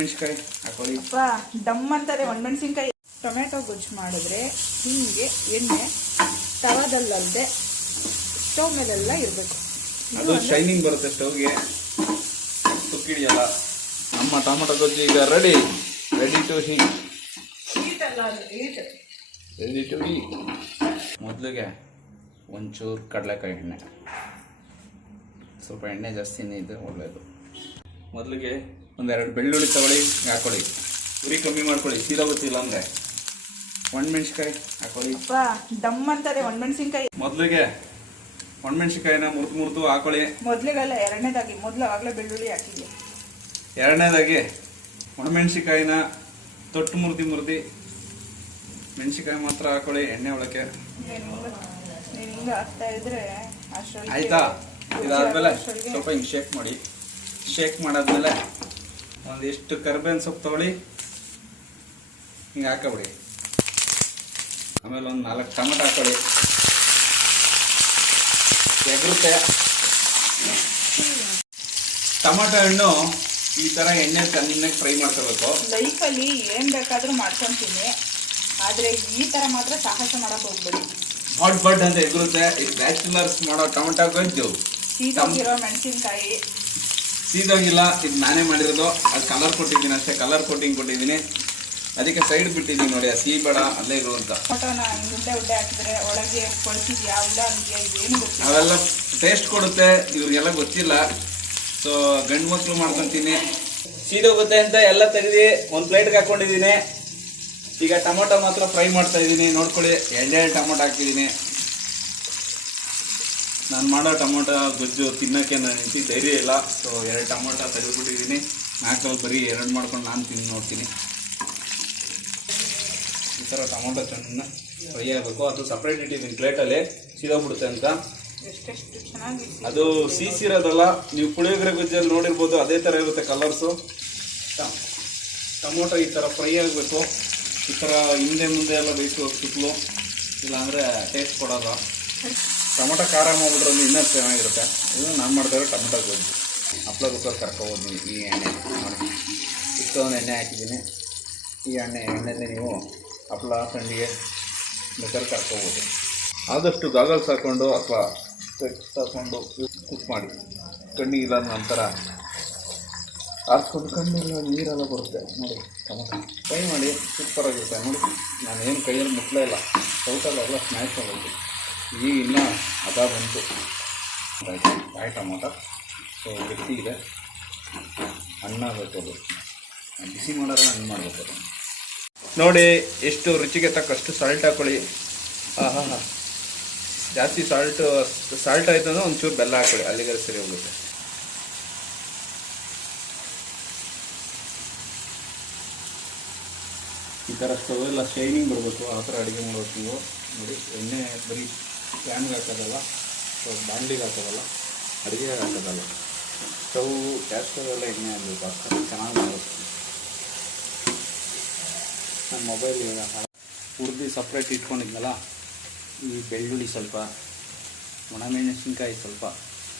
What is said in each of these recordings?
ಒಣಮೆಣಸಿನಕಾಯಿ ಹಾಕೊಳ್ಳಿ. ಅಪ್ಪ ದಮ್ ಅಂತಾರೆ ಒಣಮೆಣಸಿನ್ಕಾಯಿ. ಟೊಮೆಟೊ ಗೊಜ್ಜು ಮಾಡಿದ್ರೆ ಹಿಂಗೆ ಎಣ್ಣೆ ತವಾದಲ್ಲದೆ ಸ್ಟವ್ ಮೇಲೆಲ್ಲ ಇರಬೇಕು. ಅದು ಶೈನಿಂಗ್ ಬರುತ್ತೆ ಸ್ಟವ್ಗೆ, ತುಕ್ಕಿಡಿಯಲ್ಲ. ನಮ್ಮ ಟೊಮೆಟೊ ಗೊಜ್ಜು ಈಗ ready to heat. Ready to heat. ಮೊದಲಿಗೆ ಒಂಚೂರು ಕಡಲೆಕಾಯಿ ಎಣ್ಣೆ, ಸ್ವಲ್ಪ ಎಣ್ಣೆ ಜಾಸ್ತಿನೇ ಇದೆ, ಒಳ್ಳೆಯದು. ಮೊದಲಿಗೆ ಒಂದೆರಡು ಬೆಳ್ಳುಳ್ಳಿ ತಗೊಳ್ಳಿ, ಹಾಕೊಳ್ಳಿ. ಉರಿ ಕಮ್ಮಿ ಮಾಡ್ಕೊಳ್ಳಿ, ಸೀದಾ ಗೊತ್ತಿಲ್ಲ ಅಂದರೆ. ಒಣಮೆಣಸಿನ್ಕಾಯಿ ಹಾಕೊಳ್ಳಿ. ದಮ್ ಅಂತಾರೆ ಒಣಮೆಣಸಿನ್ಕಾಯಿ. ಮೊದಲಿಗೆ ಒಣಮೆಣಸಿನ್ಕಾಯಿನ ಮುರಿದು ಹಾಕೊಳ್ಳಿ. ಮೊದಲಿಗೆಲ್ಲ ಎರಡನೇದಾಗಿ ಮೊದಲು ಆಗಲೇ ಬೆಳ್ಳುಳ್ಳಿ ಹಾಕಿದ್ವಿ. ಎರಡನೇದಾಗಿ ಒಣಮೆಣಸಿನ್ಕಾಯಿನ ತೊಟ್ಟು ಮುರಿದು ಮೆಣಸಿನ್ಕಾಯಿ ಮಾತ್ರ ಹಾಕೊಳ್ಳಿ ಎಣ್ಣೆ ಒಳಕ್ಕೆ. ನೀನು ಹಿಂಗೆ ಹಾಕ್ತಾ ಇದ್ರೆ ಅಷ್ಟೊಳಗೆ ಆಯ್ತಾ? ಇದಾದ್ಮೇಲೆ ಸ್ವಲ್ಪ ಹಿಂಗೆ ಶೇಕ್ ಮಾಡಿ. ಶೇಕ್ ಮಾಡಾದ್ಮೇಲೆ ಒಂದಿಷ್ಟು ಕರಿಬೇವಿನ ಸೊಪ್ಪು ತಗೊಳ್ಳಿ, ಹಿಂಗೆ ಹಾಕಬಿಡಿ. ಆಮೇಲೆ ಒಂದು 4 ಟೊಮೆಟೊ ಹಾಕೊಳ್ಳಿ. ಎಗರುತ್ತೆ. ಟೊಮೆಟೊ ಹಣ್ಣು ಈ ಥರ ಎಣ್ಣೆ ಚೆನ್ನಾಗಿ ಫ್ರೈ ಮಾಡ್ಕೋಬೇಕು. ಲೈಫಲ್ಲಿ ಏನು ಬೇಕಾದರೂ ಮಾಡ್ಕೊತೀನಿ, ಆದರೆ ಈ ಥರ ಮಾತ್ರ ಸಾಹಸ ಮಾಡಕ್ಕೆ ಹೋಗ್ಬೇಡಿ. ಬಡ್ ಅಂತ ಎಗರುತ್ತೆ. ಇದು ಬ್ಯಾಚುಲರ್ಸ್ ಮಾಡೋ ಟೊಮೆಟೊ ಗೊಜ್ಜು. ಸೀದೋಗಿರೋ ಮೆಣಸಿನ್ಕಾಯಿ ಸೀದೋಗಿಲ್ಲ, ಇದು ನಾನೇ ಮಾಡಿರೋದು. ಅದು ಕಲರ್ ಕೊಟ್ಟಿದ್ದೀನಿ ಅಷ್ಟೇ, ಕಲರ್ ಕೋಟಿಂಗ್ ಕೊಟ್ಟಿದ್ದೀನಿ. ಅದಕ್ಕೆ ಸೈಡ್ ಬಿಟ್ಟಿದ್ದೀನಿ ನೋಡಿ, ಅದು ಸಿಹಿ ಬೇಡ ಅಲ್ಲೇ ಇರುವಂತ. ಟೊಮೆಟೊನ ಉಡ್ಡೆ ಹಾಕಿದ್ರೆ ಒಳಗೆ ಕೊಳಿಸಿದ್ಯಾ ಉಡ ಇದೆಯಾ ಇದೇನು ಗೊತ್ತಿಲ್ಲ. ಅವೆಲ್ಲ ಟೇಸ್ಟ್ ಕೊಡುತ್ತೆ, ಇವ್ರಿಗೆಲ್ಲ ಗೊತ್ತಿಲ್ಲ. ಸೊ ಗಂಡು ಮಕ್ಕಳು ಮಾಡ್ಕೊತೀನಿ. ಸೀದೋಗುತ್ತೆ ಅಂತ ಎಲ್ಲ ತೆಗೆದು ಒಂದು ಪ್ಲೇಟ್ಗೆ ಹಾಕೊಂಡಿದ್ದೀನಿ. ಈಗ ಟೊಮೊಟೊ ಮಾತ್ರ ಫ್ರೈ ಮಾಡ್ತಾ ಇದ್ದೀನಿ, ನೋಡ್ಕೊಳ್ಳಿ. 2 ಟೊಮೊಟೊ ಹಾಕಿದ್ದೀನಿ. ನಾನು ಮಾಡೋ ಟೊಮೊಟೊ ಗೊಜ್ಜು ತಿನ್ನೋಕ್ಕೆ ನನಗೆ ಧೈರ್ಯ ಇಲ್ಲ. So 2 tomato ತೆಗೆದುಬಿಟ್ಟಿದ್ದೀನಿ. 4 ಬರೀ 2 ಮಾಡ್ಕೊಂಡು ನಾನು ತಿಂದು ನೋಡ್ತೀನಿ. ಈ ಥರ ಟೊಮೊಟೊ ಚೆನ್ನಾಗಿ ಫ್ರೈ ಆಗಬೇಕು. ಅದು ಸಪ್ರೇಟ್ ಇಟ್ಟಿದ್ದೀನಿ ಪ್ಲೇಟಲ್ಲಿ, ಸೀದೋಗ್ಬಿಡುತ್ತೆ ಅಂತ. ಎಷ್ಟೆಷ್ಟು ಚೆನ್ನಾಗಿ ಅದು ಸೀಸಿರೋದಲ್ಲ, ನೀವು ಪುಳಿಯೋಗರೆ ಗೊಜ್ಜಲ್ಲಿ ನೋಡಿರ್ಬೋದು, ಅದೇ ಥರ ಇರುತ್ತೆ ಕಲರ್ಸು. ಟೊಮೊಟೊ ಈ ಥರ ಫ್ರೈ ಆಗಬೇಕು. ಈ ಥರ ಹಿಂದೆ ಮುಂದೆ ಎಲ್ಲ ಬೇಕು ಸುತ್ತಲೂ, ಇಲ್ಲಾಂದರೆ ಟೇಸ್ಟ್ ಕೊಡೋಲ್ಲ. ಟೊಮೊಟೊ ಖಾರ ಮಾಡಿಬಿಟ್ರೆ ಇನ್ನೂ ಚೆನ್ನಾಗಿರುತ್ತೆ. ಇದು ನಾನು ಮಾಡ್ತಾರೆ ಟೊಮೊಟೊ ಗೊಜ್ಜು. ಹಪ್ಳಗೋಸ್ಕರ ಕರ್ಕೊಬೋದು. ಈ ಎಣ್ಣೆ ಮಾಡಿ ಇಷ್ಟೊಂದು ಎಣ್ಣೆ ಹಾಕಿದ್ದೀನಿ. ಈ ಎಣ್ಣೆಯಲ್ಲಿ ನೀವು ಹಪ್ಳ ಸಂಡಿಗೆ ಬೇಕಾದ್ರೆ ಕರ್ಕೊಬೋದು. ಆದಷ್ಟು ಗಾಗಲ್ಸ್ ಹಾಕ್ಕೊಂಡು ಅಥವಾ ಸ್ಪೆಕ್ಸ್ ಹಾಕ್ಕೊಂಡು ಕುಕ್ ಮಾಡಿ. ಕಣ್ಣಿಗಿಲ್ಲ ನಂತರ ಆರಿಸ್ಕೊಂಡು ಕಣ್ಣೆಲ್ಲ ನೀರೆಲ್ಲ ಬರುತ್ತೆ ನೋಡಿ. ಟೊಮೊಟೊ ಫ್ರೈ ಮಾಡಿ ಸೂಪರಾಗಿರುತ್ತೆ ನೋಡಿ. ನಾನು ಏನು ಕೈಯಲ್ಲಿ ಮುಟ್ಲೇ ಇಲ್ಲ, ಸೌಟಲ್ಲೆಲ್ಲ ಸ್ಮ್ಯಾಶ್ ಆಗುತ್ತೆ. ಈಗ ಇನ್ನೂ ಅದ ಬಂತು ಕಾಯಿ ಟೊಮೊಟೊ. ಸೊ ಗಟ್ಟಿ ಇದೆ, ಅನ್ನ ಬೇಕದು. ಬಿಸಿ ಮಾಡೋರು ಹಣ್ಣು ಮಾಡಬೇಕು ನೋಡಿ. ಎಷ್ಟು ರುಚಿಗೆ ತಕ್ಕಷ್ಟು ಸಾಲ್ಟ್ ಹಾಕ್ಕೊಳ್ಳಿ. ಹಾಂ ಜಾಸ್ತಿ ಸಾಲ್ಟ್ ಆಯ್ತು ಅಂದರೆ ಒಂಚೂರು ಬೆಲ್ಲ ಹಾಕೊಳ್ಳಿ, ಅಲ್ಲಿಗೆ ಸರಿ ಹೋಗುತ್ತೆ. ಈ ಥರ ಸ್ಟವ್ ಎಲ್ಲ ಶೈನಿಂಗ್ ಬರಬೇಕು, ಆ ಥರ ಅಡುಗೆ ಮಾಡಬೇಕು ನೀವು ನೋಡಿ. ಎಣ್ಣೆ ಬರೀ ಫ್ಯಾನ್ಗೆ ಹಾಕೋದಲ್ಲ, ಬಾಂಡ್ಲಿಗೆ ಹಾಕೋದಲ್ಲ, ಅಡುಗೆಗೆ ಹಾಕೋದಲ್ಲ. ಸ್ಟವ್ ಗ್ಯಾಸ್ ಸ್ಟವ್ ಎಲ್ಲ ಎಣ್ಣೆ ಆಗಬೇಕು, ಆ ಥರ ಚೆನ್ನಾಗಿ ಮಾಡಬೇಕು. ನನ್ನ ಮೊಬೈಲ್ ಇವಾಗ ಹುರಿದು ಸಪ್ರೇಟ್ ಇಟ್ಕೊಂಡಿದ್ನಲ್ಲ. ಈ ಬೆಳ್ಳುಳ್ಳಿ ಸ್ವಲ್ಪ, ಒಣಮೆಣಸಿನ್ಕಾಯಿ ಸ್ವಲ್ಪ,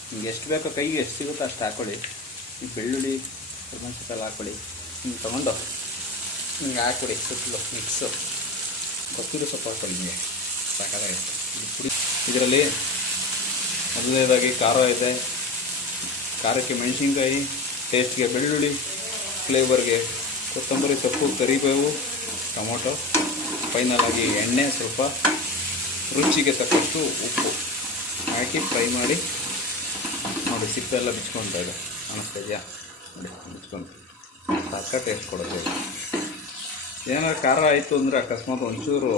ನಿಮ್ಗೆ ಎಷ್ಟು ಬೇಕೋ ಕೈಗೆ ಎಷ್ಟು ಸಿಗುತ್ತೋ ಅಷ್ಟು ಹಾಕ್ಕೊಳ್ಳಿ. ಈ ಬೆಳ್ಳುಳ್ಳಿ ಮೆಣಸಿನ್ಕಾಯಿ ಹಾಕ್ಕೊಳ್ಳಿ. ಹಿಂಗೆ ತೊಗೊಂಡು ಹಿಂಗೆ ಹಾಕ್ಕೊಡಿ ಸುತ್ತಲೂ ಮಿಕ್ಸು. ಕೊತ್ತಂಬರಿ ಸೊಪ್ಪು ಹಾಕ್ಕೊಳ್ಳಿ, ನಿಮಗೆ ಸಾಕಾಗುತ್ತೆ ಪುಡಿ. ಇದರಲ್ಲಿ ಮೊದಲನೇದಾಗಿ ಖಾರ ಇದೆ. ಖಾರಕ್ಕೆ ಮೆಣಸಿನ್ಕಾಯಿ, ಟೇಸ್ಟ್ಗೆ ಬೆಳ್ಳುಳ್ಳಿ, ಫ್ಲೇವರ್ಗೆ ಕೊತ್ತಂಬರಿ ಸೊಪ್ಪು, ಕರಿಬೇವು, ಟೊಮೊಟೊ, ಫೈನಲ್ ಆಗಿ ಎಣ್ಣೆ, ಸ್ವಲ್ಪ ರುಚಿಗೆ ತಕ್ಕಷ್ಟು ಉಪ್ಪು ಹಾಕಿ ಫ್ರೈ ಮಾಡಿ ನೋಡಿ. ಸಿಪ್ಪೆಲ್ಲ ಬಿಚ್ಕೊಳ್ತಾ ಇದೆ, ಕಾಣಿಸ್ತಾ ಇದೆಯಾ ನೋಡಿ, ಬಿಚ್ಕೊಂಡು ಸಕ್ಕ ಟೇಸ್ಟ್ ಕೊಡುತ್ತೆ. ಏನಾದ್ರು ಖಾರ ಆಯಿತು ಅಂದರೆ ಅಕಸ್ಮಾತ್ ಒಂಚೂರು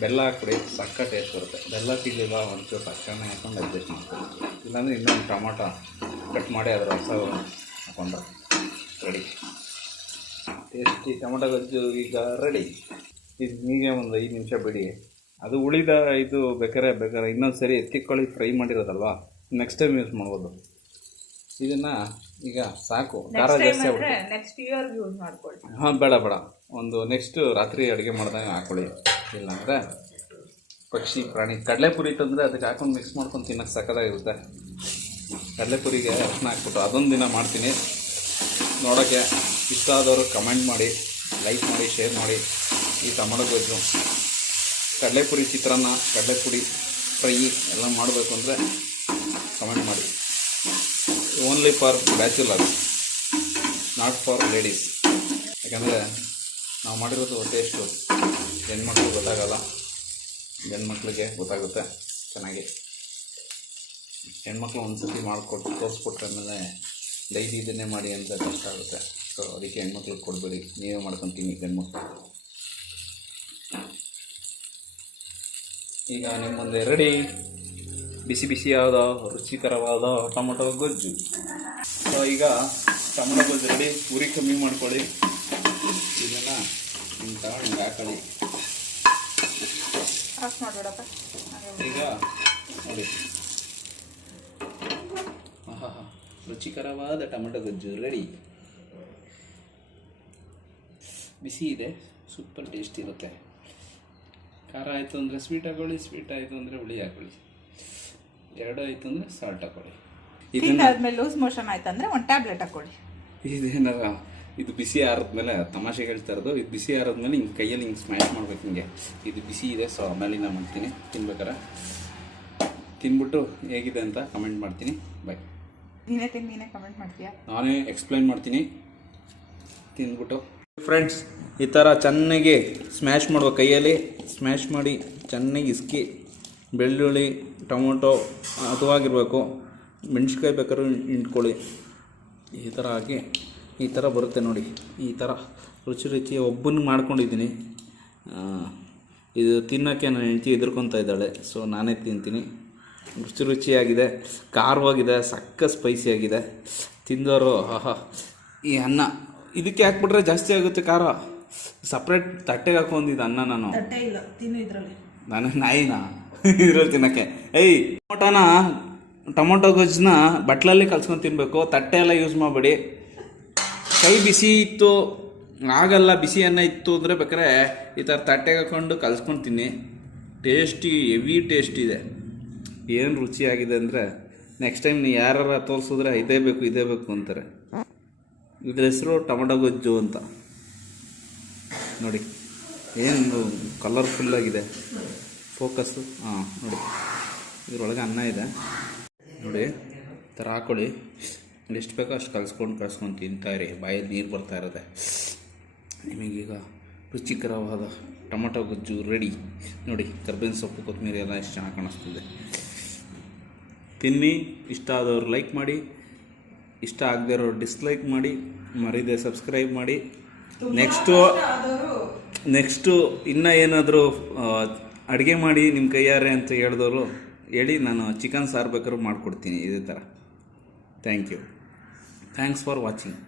ಬೆಲ್ಲ ಹಾಕ್ಬಿಡಿ, ಸಕ್ಕ ಟೇಸ್ಟ್ ಬರುತ್ತೆ. ಬೆಲ್ಲ ಸಿಗಲಿಲ್ಲ ಒಂಚೂರು ಸಕ್ಕನೆ ಹಾಕೊಂಡು ಅಡ್ಜಸ್ಟ್ ಮಾಡ್ಕೊಳ್ಳಿ. ಇಲ್ಲಾಂದರೆ ಇನ್ನೊಂದು ಟೊಮೊಟೊ ಕಟ್ ಮಾಡಿ ಅದರ ರಸ ಹಾಕೊಂಡ್ರೆ ರೆಡಿ. ಟೇಸ್ಟಿ ಟೊಮೊಟೊ ಗೊಜ್ಜು ಈಗ ರೆಡಿ. ಇದು ಹೀಗೆ ಒಂದು 5 ನಿಮಿಷ ಬಿಡಿ. ಅದು ಉಳಿದ ಇದು ಬೇಕಾದ್ರೆ ಇನ್ನೊಂದು ಸರಿ ಎತ್ತಿಕೊಳ್ಳಿ, ಫ್ರೈ ಮಾಡಿರೋದಲ್ವಾ, ನೆಕ್ಸ್ಟ್ ಟೈಮ್ ಯೂಸ್ ಮಾಡ್ಬೋದು. ಇದನ್ನು ಈಗ ಸಾಕು, ಖಾರ ಜಾಸ್ತಿ ಆಗ್ಬಿಟ್ಟು ನೆಕ್ಸ್ಟ್ ಇಯರ್ ಯೂಸ್ ಮಾಡ್ಕೊಳ್ಳಿ. ಹಾಂ ಬೇಡ ಒಂದು ನೆಕ್ಸ್ಟ್ ರಾತ್ರಿ ಅಡುಗೆ ಮಾಡಿದಾಗ ಹಾಕ್ಕೊಳ್ಳಿ. ಇಲ್ಲಾಂದರೆ ಪಕ್ಷಿ ಪ್ರಾಣಿ ಕಡಲೆಪುರಿ ತಂದರೆ ಅದಕ್ಕೆ ಹಾಕೊಂಡು ಮಿಕ್ಸ್ ಮಾಡ್ಕೊಂಡು ತಿನ್ನೋಕ್ಕೆ ಸಕ್ಕತ್ತಾಗಿರುತ್ತೆ. ಕಡಲೆಪುರಿಗೆ ಅರ್ಶಿನ ಹಾಕ್ಬಿಟ್ಟು ಅದೊಂದು ದಿನ ಮಾಡ್ತೀನಿ. ನೋಡೋಕ್ಕೆ ಇಷ್ಟ ಆದವರು ಕಮೆಂಟ್ ಮಾಡಿ, ಲೈಕ್ ಮಾಡಿ, ಶೇರ್ ಮಾಡಿ. ಈ ಟೊಮೊಟೊ ಗೊಜ್ಜು, ಕಡಲೆಪುರಿ ಚಿತ್ರಾನ್ನ, ಕಡಲೆಪುರಿ ಫ್ರೈ ಎಲ್ಲ ಮಾಡಬೇಕು ಅಂದರೆ ಕಮೆಂಟ್ ಮಾಡಿ. Only for bachelors, not for ladies. ಯಾಕಂದರೆ ನಾವು ಮಾಡಿರೋದು ಟೇಸ್ಟು ಹೆಣ್ಮಕ್ಳಿಗೆ ಗೊತ್ತಾಗಲ್ಲ, ಗಂಡ್ಮಕ್ಳಿಗೆ ಗೊತ್ತಾಗುತ್ತೆ ಚೆನ್ನಾಗಿ. ಹೆಣ್ಮಕ್ಳು ಒಂದು ಸತಿ ಮಾಡಿಕೊಟ್ಟು ತೋರಿಸ್ಕೊಟ್ರೆ ಆಮೇಲೆ ಡೈಲಿ ಇದನ್ನೇ ಮಾಡಿ ಅಂತ ಕಷ್ಟ ಆಗುತ್ತೆ. ಸೊ ಅದಕ್ಕೆ ಹೆಣ್ಮಕ್ಳಿಗೆ ಕೊಡಬೇಡಿ, ನೀವೇ ಮಾಡ್ಕೊತೀನಿ ಗಂಡ್ಮಕ್ಳು. ಈಗ ನಿಮ್ಮ ಮುಂದೆ ರೆಡಿ ಬಿಸಿ ಬಿಸಿಯಾದ ರುಚಿಕರವಾದ ಟೊಮೊಟೊ ಗೊಜ್ಜು. ಸೊ ಈಗ ಟೊಮೊಟೊ ಗೊಜ್ಜು ರೆಡಿ. ಉರಿ ಕಮ್ಮಿ ಮಾಡ್ಕೊಳ್ಳಿ. ಇದನ್ನು ಹಿಂಗೆ ತಗೊಂಡು ಹಿಂಗೆ ಹಾಕೊಳ್ಳಿ. ಆಫ್ ಮಾಡಬೇಡಪ್ಪ. ಈಗ ನೋಡಿ, ಆಹಾ, ರುಚಿಕರವಾದ ಟೊಮೊಟೊ ಗೊಜ್ಜು ರೆಡಿ. ಬಿಸಿ ಇದೆ, ಸೂಪರ್ ಟೇಸ್ಟ್ ಇರುತ್ತೆ. ಖಾರ ಆಯಿತು ಅಂದರೆ ಸ್ವೀಟ್ ಹಾಕೊಳ್ಳಿ, ಸ್ವೀಟ್ ಆಯಿತು ಅಂದರೆ ಹುಳಿ ಹಾಕೊಳ್ಳಿ, ಎರಡು ಆಯಿತು ಅಂದರೆ ಸಾಲ್ಟ್ ಹಾಕೊಳ್ಳಿ. ಇದಾದ್ಮೇಲೆ ಲೂಸ್ ಮೋಷನ್ ಆಯ್ತು ಅಂದರೆ ಒಂದು ಟ್ಯಾಬ್ಲೆಟ್ ಹಾಕೊಳ್ಳಿ. ಇದೇನಾರ ಇದು ಬಿಸಿ ಆರಿದ್ಮೇಲೆ ತಮಾಷೆ ಹೇಳ್ತಾ ಇರೋದು. ಇದು ಬಿಸಿ ಆರಿದ್ಮೇಲೆ ಹಿಂಗೆ ಕೈಯಲ್ಲಿ ಹಿಂಗೆ ಸ್ಮ್ಯಾಶ್ ಮಾಡ್ಬೇಕು ಹಿಂಗೆ. ಇದು ಬಿಸಿ ಇದೆ, ಸೊ ಆಮೇಲೆ ನಾನು ಮಾಡ್ತೀನಿ. ತಿನ್ಬೇಕಾರೆ ತಿನ್ಬಿಟ್ಟು ಹೇಗಿದೆ ಅಂತ ಕಮೆಂಟ್ ಮಾಡ್ತೀನಿ. ಬಾಯ್. ನೀನೇ ಕಮೆಂಟ್ ಮಾಡ್ತೀಯಾ? ನಾನೇ ಎಕ್ಸ್ಪ್ಲೈನ್ ಮಾಡ್ತೀನಿ ತಿಂದ್ಬಿಟ್ಟು. ಫ್ರೆಂಡ್ಸ್, ಈ ಥರ ಚೆನ್ನಾಗಿ ಸ್ಮ್ಯಾಶ್ ಮಾಡುವ, ಕೈಯಲ್ಲಿ ಸ್ಮ್ಯಾಶ್ ಮಾಡಿ ಚೆನ್ನಾಗಿ ಇಸ್ಕಿ, ಬೆಳ್ಳುಳ್ಳಿ, ಟೊಮೊಟೊ ಹದವಾಗಿರಬೇಕು. ಮೆಣಸಿನ್ಕಾಯಿ ಬೇಕಾದ್ರೂ ಇಂಟ್ಕೊಳ್ಳಿ. ಈ ಥರ ಹಾಕಿ ಈ ಥರ ಬರುತ್ತೆ ನೋಡಿ. ಈ ಥರ ರುಚಿ ಒಬ್ಬನಿಗೆ ಮಾಡ್ಕೊಂಡಿದ್ದೀನಿ. ಇದು ತಿನ್ನೋಕ್ಕೆ ನನ್ನ ಹೆಂಡತಿ ಎದುರ್ಕೊತಾ ಇದ್ದಾಳೆ, ಸೊ ನಾನೇ ತಿಂತೀನಿ. ರುಚಿಯಾಗಿದೆ, ಖಾರವಾಗಿದೆ, ಸಕ್ಕ ಸ್ಪೈಸಿಯಾಗಿದೆ. ತಿಂದವರು ಆಹಾ. ಈ ಅನ್ನ ಇದಕ್ಕೆ ಹಾಕ್ಬಿಟ್ರೆ ಜಾಸ್ತಿ ಆಗುತ್ತೆ ಖಾರ. ಸಪ್ರೇಟ್ ತಟ್ಟೆಗೆ ಹಾಕೊಂಡಿದ್ದು ಅನ್ನ ನಾನು. ತಟ್ಟೆ ಇಲ್ಲ, ತಿನ್ನು ಇದರಲ್ಲಿ. ನಾನು ನಾಯಿನ ಇದ್ರಲ್ಲಿ ತಿನ್ನೋಕ್ಕೆ. ಟೊಮೊಟೊ ಗೊಜ್ಜನ್ನ ಬಟ್ಲಲ್ಲಿ ಕಲ್ಸ್ಕೊಂಡು ತಿನ್ನಬೇಕು, ತಟ್ಟೆ ಎಲ್ಲ ಯೂಸ್ ಮಾಡಬೇಡಿ. ಕೈ ಬಿಸಿ ಇತ್ತು ಆಗಲ್ಲ, ಬಿಸಿ ಅನ್ನ ಇತ್ತು ಅಂದರೆ ಬೇಕಾದ್ರೆ ಈ ಥರ ತಟ್ಟೆಗೆ ಹಾಕೊಂಡು ಕಲ್ಸ್ಕೊಂಡು ತಿನ್ನಿ. ಟೇಸ್ಟಿ, ಹೆವಿ ಟೇಸ್ಟ್ ಇದೆ. ಏನು ರುಚಿಯಾಗಿದೆ ಅಂದರೆ ನೆಕ್ಸ್ಟ್ ಟೈಮ್ ನೀವು ಯಾರು ತೋರಿಸಿದ್ರೆ ಇದೇ ಬೇಕು ಅಂತಾರೆ. ಇದ್ರ ಹೆಸರು ಟೊಮೊಟೊ ಗೊಜ್ಜು ಅಂತ. ನೋಡಿ ಏನು ಕಲರ್ಫುಲ್ಲಾಗಿದೆ ಫೋಕಸ್ಸು. ಹಾಂ ನೋಡಿ, ಇದರೊಳಗೆ ಅನ್ನ ಇದೆ ನೋಡಿ. ಈ ಥರ ಹಾಕ್ಕೊಳ್ಳಿ, ಎಷ್ಟು ಬೇಕೋ ಅಷ್ಟು ಕಲ್ಸ್ಕೊಂಡು ತಿಂತಾಯಿರಿ. ಬಾಯಲ್ಲಿ ನೀರು ಬರ್ತಾ ಇರುತ್ತೆ. ನಿಮಗೀಗ ರುಚಿಕರವಾದ ಟೊಮೊಟೊ ಗೊಜ್ಜು ರೆಡಿ. ನೋಡಿ, ಕರ್ಬೇವಿನ ಸೊಪ್ಪು, ಕೊತ್ತಂಬರಿ ಎಲ್ಲ ಎಷ್ಟು ಚೆನ್ನಾಗಿ ಕಾಣಿಸ್ತಿದೆ. ತಿನ್ನಿ. ಇಷ್ಟ ಆದವ್ರು ಲೈಕ್ ಮಾಡಿ, ಇಷ್ಟ ಆಗದೆ ಇರೋರು ಡಿಸ್ಲೈಕ್ ಮಾಡಿ, ಮರೀದೆ ಸಬ್ಸ್ಕ್ರೈಬ್ ಮಾಡಿ. ನೆಕ್ಸ್ಟು ಇನ್ನೂ ಏನಾದರೂ ಅಡುಗೆ ಮಾಡಿ ನಿಮ್ಮ ಕೈಯಾರೆ ಅಂತ ಹೇಳಿದವರು ಹೇಳಿ, ನಾನು ಚಿಕನ್ ಸಾರು ಬೇಕಾದ್ರೂ ಮಾಡಿಕೊಡ್ತೀನಿ ಇದೇ ಥರ. Thank you. Thanks for watching.